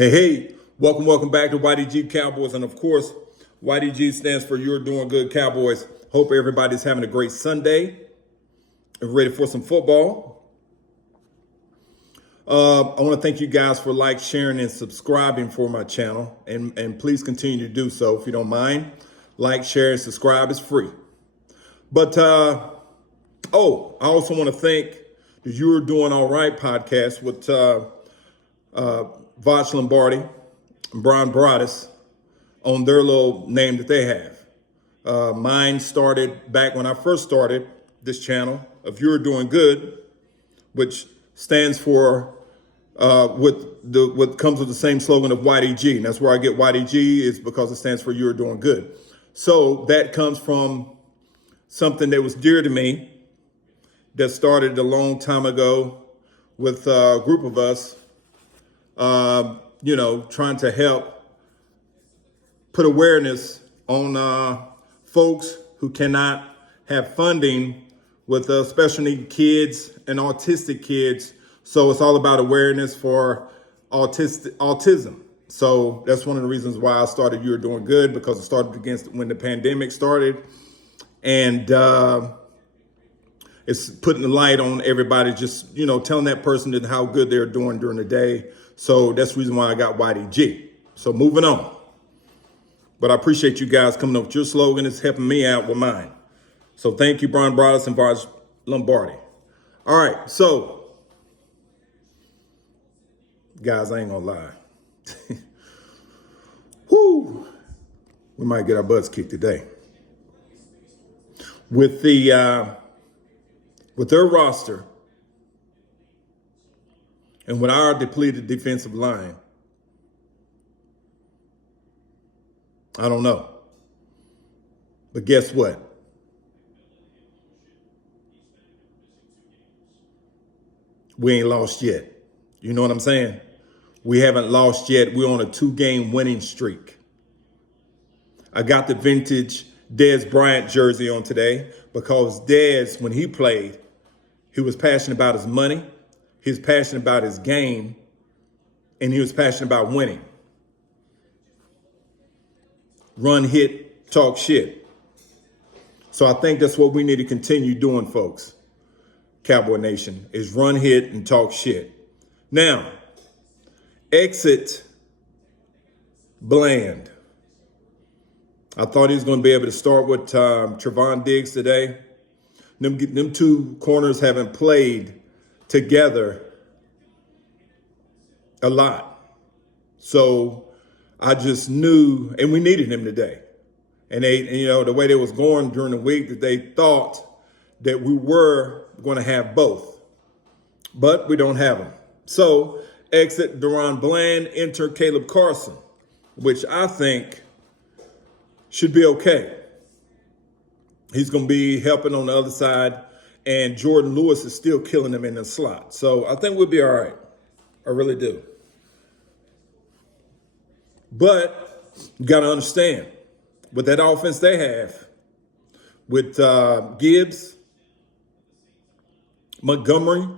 Hey, welcome back to YDG Cowboys. And of course, YDG stands for You're Doing Good Cowboys. Hope everybody's having a great Sunday and ready for some football. I want to thank you guys for sharing, and subscribing for my channel. And please continue to do so if you don't mind. Like, share, and subscribe. It's free. But, I also want to thank the You're Doing All Right podcast with Voch Lombardi and Brian Broaddus on their little name that they have. Mine started back when I first started this channel of You're Doing Good, which stands for what comes with the same slogan of YDG. And that's where I get YDG, is because it stands for You're Doing Good. So that comes from something that was dear to me that started a long time ago with a group of us, trying to help put awareness on folks who cannot have funding with special need kids and autistic kids. So it's all about awareness for autism. So that's one of the reasons why I started You're Doing Good, because it started against when the pandemic started. And it's putting the light on everybody, just, telling that person that how good they're doing during the day. So that's the reason why I got YDG. So moving on. But I appreciate you guys coming up with your slogan. It's helping me out with mine. So thank you, Brian Broaddus and Voch Lombardi. All right, so guys, I ain't gonna lie. Whoo, we might get our butts kicked today. With their roster and with our depleted defensive line, I don't know. But guess what? We ain't lost yet. You know what I'm saying? We haven't lost yet. We're on a 2-game winning streak. I got the vintage Dez Bryant jersey on today because Dez, when he played, he was passionate about his money, he was passionate about his game, and he was passionate about winning. Run, hit, talk shit. So I think that's what we need to continue doing, folks. Cowboy Nation, is run, hit, and talk shit. Now, exit Bland. I thought he was going to be able to start with Trevon Diggs today. Them two corners haven't played together a lot. So I just knew, and we needed him today. And the way they was going during the week, that they thought that we were going to have both. But we don't have them. So exit Deron Bland, enter Caleb Carson, which I think should be okay. He's going to be helping on the other side, and Jordan Lewis is still killing him in the slot. So I think we'll be all right. I really do. But you got to understand, with that offense they have, with Gibbs, Montgomery,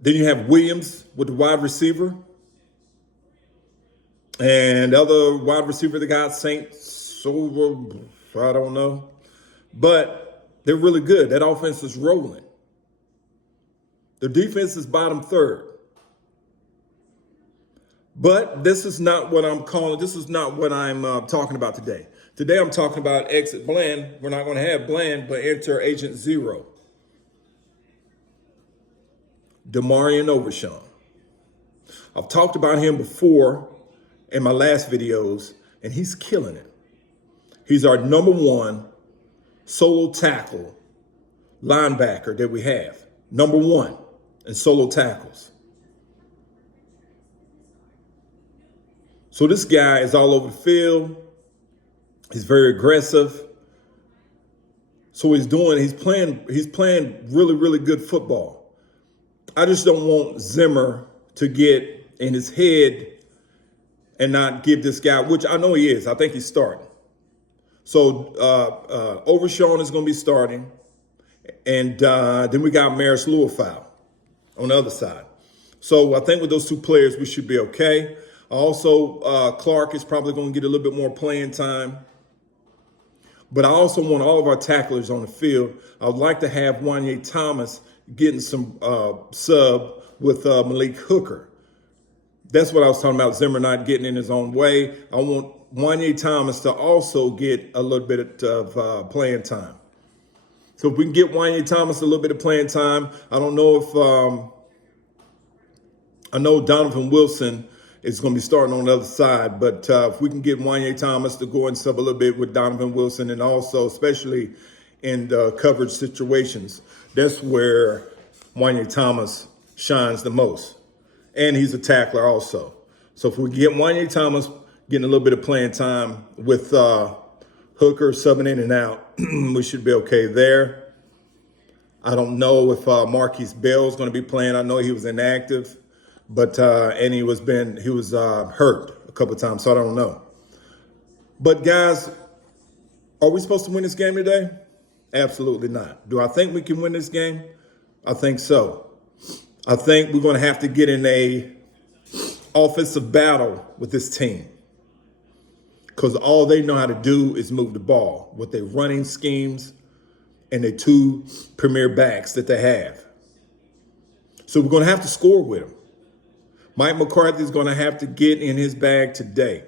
then you have Williams with the wide receiver, and other wide receiver they got, Saints, I don't know. But they're really good. That offense is rolling. The defense is bottom third. But this is not what I'm calling, this is not what I'm talking about today. Today I'm talking about exit Bland. We're not going to have Bland, but enter Agent Zero. Demarion Overshawn. I've talked about him before in my last videos, and he's killing it. He's our number one solo tackle linebacker that we have. Number one in solo tackles. So this guy is all over the field. He's very aggressive. So he's playing really, really good football. I just don't want Zimmer to get in his head and not give this guy, which I know he is. I think he's starting. So Overshawn is going to be starting. And then we got Maris Lewis on the other side. So I think with those two players, we should be okay. Also, Clark is probably going to get a little bit more playing time. But I also want all of our tacklers on the field. I would like to have Wanye Thomas getting some sub with Malik Hooker. That's what I was talking about, Zimmer not getting in his own way. I want Wanye Thomas to also get a little bit of playing time. So if we can get Wanye Thomas a little bit of playing time, I don't know if I know Donovan Wilson is going to be starting on the other side, but if we can get Wanye Thomas to go and sub a little bit with Donovan Wilson, and also especially in coverage situations, that's where Wanye Thomas shines the most. And he's a tackler also. So if we get Wanye Thomas getting a little bit of playing time with Hooker subbing in and out, we should be okay there. I don't know if Marquise Bell is going to be playing. I know he was inactive, but and he was hurt a couple of times, so I don't know. But guys, are we supposed to win this game today? Absolutely not. Do I think we can win this game? I think so. I think we're going to have to get in a offensive battle with this team, because all they know how to do is move the ball with their running schemes and their two premier backs that they have. So we're going to have to score with them. Mike McCarthy is going to have to get in his bag today.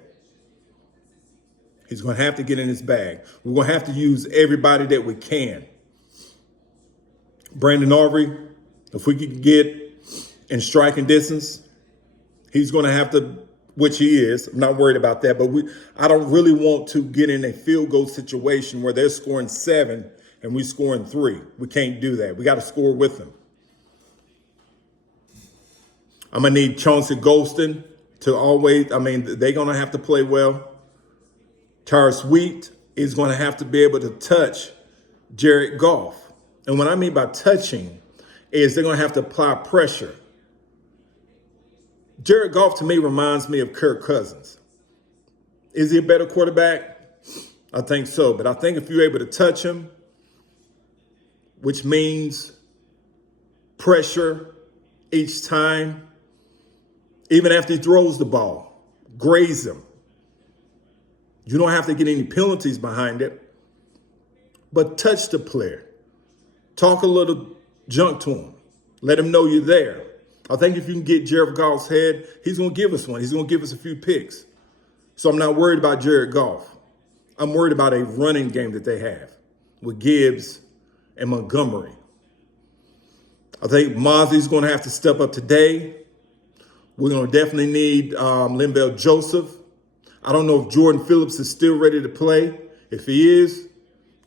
He's going to have to get in his bag. We're going to have to use everybody that we can. Brandon Aubrey, if we can get in striking distance, he's going to have to, which he is. I'm not worried about that, but I don't really want to get in a field goal situation where they're scoring 7 and we're scoring 3. We can't do that. We got to score with them. I'm going to need Chauncey Golston to always, they're going to have to play well. Tyrus Wheat is going to have to be able to touch Jared Goff. And what I mean by touching is they're going to have to apply pressure. Jared Goff to me reminds me of Kirk Cousins. Is he a better quarterback? I think so. But I think if you're able to touch him, which means pressure each time, even after he throws the ball, graze him. You don't have to get any penalties behind it, but touch the player. Talk a little junk to him. Let him know you're there. I think if you can get Jared Goff's head, he's going to give us one. He's going to give us a few picks. So I'm not worried about Jared Goff. I'm worried about a running game that they have with Gibbs and Montgomery. I think Mozzie's going to have to step up today. We're going to definitely need Linval Joseph. I don't know if Jordan Phillips is still ready to play. If he is,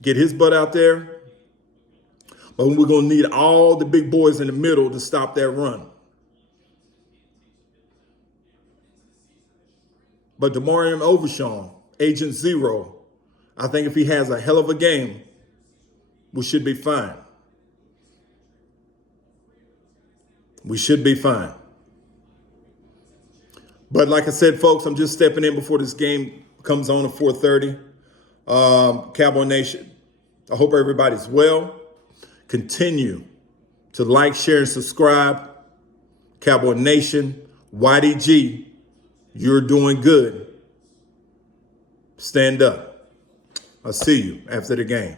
get his butt out there. But we're going to need all the big boys in the middle to stop that run. But Demarion Overshawn, Agent Zero, I think if he has a hell of a game, we should be fine. We should be fine. But like I said, folks, I'm just stepping in before this game comes on at 4:30. Cowboy Nation, I hope everybody's well. Continue to like, share, and subscribe. Cowboy Nation, YDG, you're doing good. Stand up. I'll see you after the game.